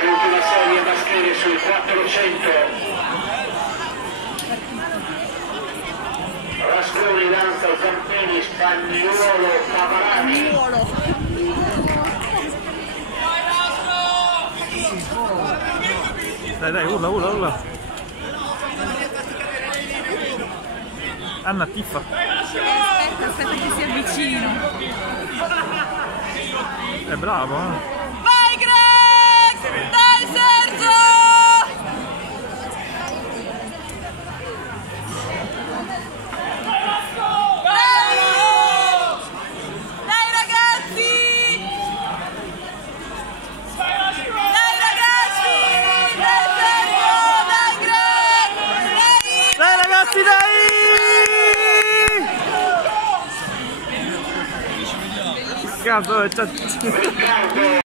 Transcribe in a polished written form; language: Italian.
L'ultima serie maschile sul 400. Rasconi, Lanza, Zampini, Spagnuolo, Pavarani. Dai, urla. Anna, tiffa. Aspetta che si avvicino. È bravo, eh. Vai Greg! Dai Sergio! Dai ragazzi! Dai ragazzi! Dai Sergio! Dai Greg! Dai ragazzi, dai! Cazzo,